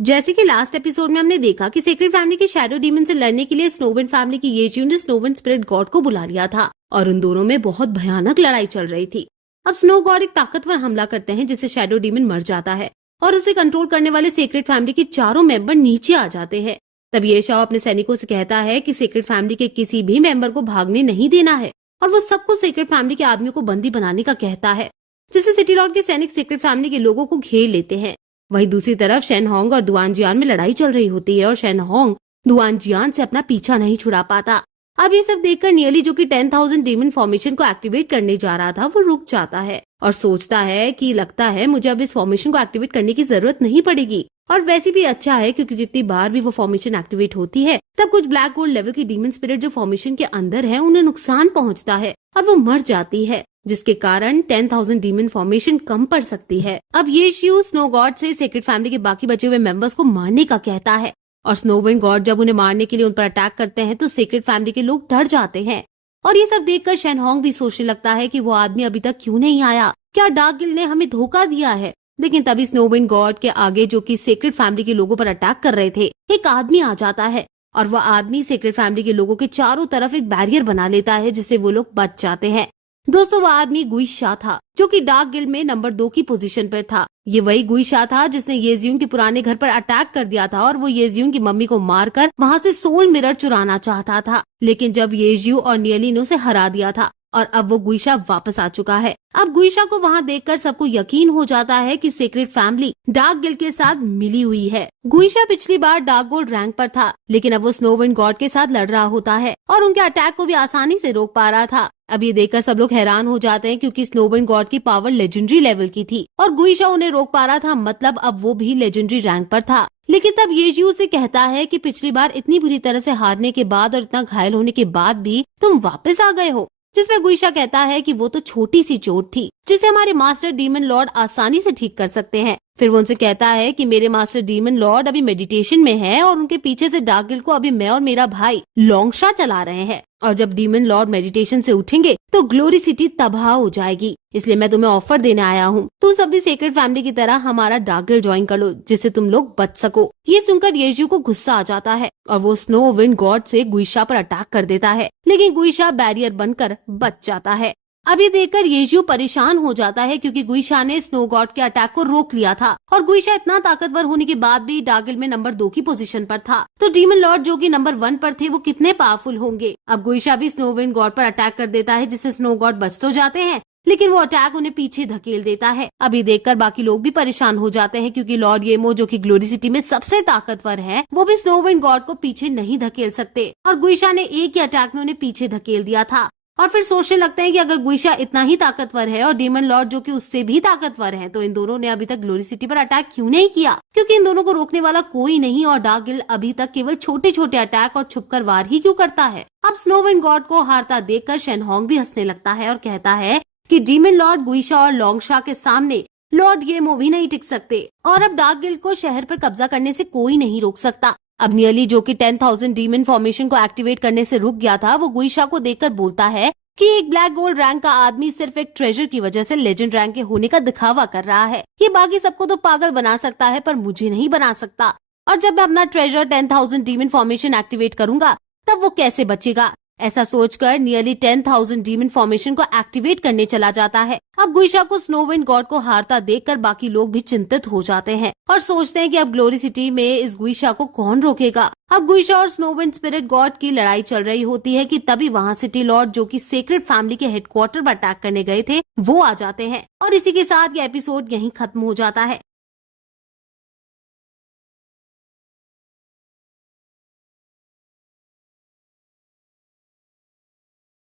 जैसे कि last episode में हमने देखा कि सीक्रेट फैमिली की शैडो डीमन से लड़ने के लिए स्नोविंड फैमिली की येजियो ने स्नोविंड स्पिरिट गॉड को बुला लिया था और उन दोनों में बहुत भयानक लड़ाई चल रही थी। अब स्नो गॉड एक ताकतवर हमला करते हैं जिससे शैडो डीमन मर जाता है और उसे कंट्रोल करने वाले सीक्रेट फैमिली के चारों मेंबर नीचे आ जाते हैं। तब ये शाओ अपने सैनिकों से कहता है कि सीक्रेट फैमिली के किसी भी मेंबर को भागने नहीं देना है और वो सबको सीक्रेट फैमिली के आदमियों को बंदी बनाने का कहता है, जिससे सिटी लॉर्ड के सैनिक सीक्रेट फैमिली के लोगों को घेर लेते हैं। वहीं दूसरी तरफ शेन होंग और दुआन जियान में लड़ाई चल रही होती है और शेन होंग दुआन जियान से अपना पीछा नहीं छुड़ा पाता। अब ये सब देखकर नियली जो कि 10,000 डीमन फॉर्मेशन को एक्टिवेट करने जा रहा था वो रुक जाता है और सोचता है कि लगता है मुझे अब इस फॉर्मेशन को एक्टिवेट करने की जरूरत नहीं पड़ेगी और वैसे भी अच्छा है क्योंकि जितनी बार भी वो फॉर्मेशन एक्टिवेट होती है तब कुछ ब्लैक गोल्ड लेवल की डीमन स्पिरिट जो फॉर्मेशन के अंदर है उन्हें नुकसान पहुंचता है और वो मर जाती है, जिसके कारण 10,000 डीमन फॉर्मेशन कम पड़ सकती है। अब ये शिव स्नो गॉड से सीक्रेट फैमिली के बाकी बचे हुए मेंबर्स को मारने का कहता है और स्नोविंड गॉड जब उन्हें मारने के लिए उन पर अटैक करते हैं तो सीक्रेट फैमिली के लोग डर जाते हैं और ये सब देखकर शेन होंग भी सोचने लगता है कि वो आदमी अभी तक क्यों नहीं आया, क्या डार्क गिल्ड ने हमें धोखा दिया है। लेकिन तभी स्नोविंड गॉड के आगे जो कि सीक्रेट फैमिली के लोगों पर अटैक कर रहे थे एक आदमी आ जाता है और वह आदमी सीक्रेट फैमिली के लोगों के चारों तरफ एक बैरियर बना लेता है जिससे वो लोग बच जाते हैं। दोस्तों, वह आदमी गुइशा था जो कि डार्क गिल्ड में नंबर 2 की पोजीशन पर था। ये वही गुइशा था जिसने येजियोंग के पुराने घर पर अटैक कर दिया था और वो येजियोंग की मम्मी को मारकर वहां से सोल मिरर चुराना चाहता था, लेकिन जब येजियो और नियली ने उसे हरा दिया था और अब वो गुइशा वापस आ चुका है। अब गुइशा को वहां देखकर सबको यकीन हो जाता है कि सीक्रेट फैमिली डार्क गिल्ड के साथ मिली हुई है। गुइशा पिछली बार डार्क गोल्ड रैंक पर था लेकिन अब वो स्नोविंड गॉड के साथ लड़ रहा होता है और उनके अटैक को भी आसानी से रोक पा रहा था। अब ये देखकर सब लोग हैरान हो जाते हैं क्योंकि स्नोविंड गॉड की पावर लेजेंडरी लेवल की थी और गुइशा उन्हें रोक पा रहा था, मतलब अब वो भी लेजेंडरी रैंक पर था। लेकिन तब येजियो से कहता है कि पिछली बार इतनी बुरी तरह से हारने के बाद और इतना घायल होने के बाद भी तुम वापस आ गए हो, जिसमें गुइशा कहता है कि वो तो छोटी सी चोट थी जिसे हमारे मास्टर डीमन लॉर्ड आसानी से ठीक कर सकते हैं। फिर वो उनसे कहता है कि मेरे मास्टर डीमन लॉर्ड अभी मेडिटेशन में है और उनके पीछे से डार्क गिल्ड को अभी मैं और मेरा भाई लोंगशा चला रहे हैं और जब डीमन लॉर्ड मेडिटेशन से उठेंगे तो ग्लोरी सिटी तबाह हो जाएगी, इसलिए मैं तुम्हें ऑफर देने आया हूँ। तुम सभी सीक्रेट फैमिली की तरह हमारा डार्क गिल्ड ज्वाइन कर लो जिससे तुम लोग बच सको। ये सुनकर येजियो को गुस्सा आ जाता है और वो स्नो विंड गॉड से गुइशा पर अटैक कर देता है, लेकिन गुइशा बैरियर बनकर बच जाता है। अब ये देखकर येजियो परेशान हो जाता है क्योंकि गुइशा ने स्नो गॉड के अटैक को रोक लिया था और गुइशा इतना ताकतवर होने के बाद भी डार्क गिल्ड में नंबर 2 की पोजीशन पर था, तो डीमन लॉर्ड जो कि नंबर 1 पर थे वो कितने पावरफुल होंगे। अब गुइशा भी स्नो विंड गॉड पर अटैक कर देता है जिससे स्नो गॉड बच तो जाते हैं लेकिन वो अटैक उन्हें पीछे धकेल देता है। अभी देखकर बाकी लोग भी परेशान हो जाते हैं क्योंकि लॉर्ड येमो जो कि ग्लोरी सिटी में सबसे ताकतवर है वो भी स्नो विंड गॉड को पीछे नहीं धकेल सकते और गुइशा ने एक ही अटैक में उन्हें पीछे धकेल दिया था। और फिर सोचने लगते हैं कि अगर गुइशा इतना ही ताकतवर है और डीमन लॉर्ड जो कि उससे भी ताकतवर है तो इन दोनों ने अभी तक ग्लोरी सिटी पर अटैक क्यों नहीं किया, क्योंकि इन दोनों को रोकने वाला कोई नहीं और डार्क गिल्ड अभी तक केवल छोटे छोटे अटैक और छुपकर वार ही क्यों करता है। अब स्नोविंड गॉड को हारता देखकर शेन होंग भी हंसने लगता है और कहता है कि डीमन लॉर्ड गुइशा और लोंगशा के सामने लॉर्ड येमो भी नहीं टिक सकते और अब डार्क गिल्ड को शहर पर कब्जा करने से कोई नहीं रोक सकता। अब नियली जो कि 10,000 डीमन फॉर्मेशन को एक्टिवेट करने से रुक गया था वो गुइशा को देखकर बोलता है कि एक ब्लैक गोल्ड रैंक का आदमी सिर्फ एक ट्रेजर की वजह से लेजेंड रैंक के होने का दिखावा कर रहा है। ये बाकी सबको तो पागल बना सकता है पर मुझे नहीं बना सकता, और जब मैं अपना ट्रेजर 10,000 डीमन फॉर्मेशन एक्टिवेट करूंगा तब वो कैसे बचेगा। ऐसा सोचकर नियरली 10,000 डीमन फॉर्मेशन को एक्टिवेट करने चला जाता है। अब गुइशा को स्नोविंड गॉड को हारता देखकर बाकी लोग भी चिंतित हो जाते हैं और सोचते हैं कि अब ग्लोरी सिटी में इस गुइशा को कौन रोकेगा। अब गुइशा और स्नोविंड स्पिरिट गॉड की लड़ाई चल रही होती है कि तभी वहाँ सिटी लॉर्ड जो कि सीक्रेट फैमिली के हेडक्वार्टर पर अटैक करने गए थे वो आ जाते हैं और इसी के साथ ये एपिसोड यहीं खत्म हो जाता है।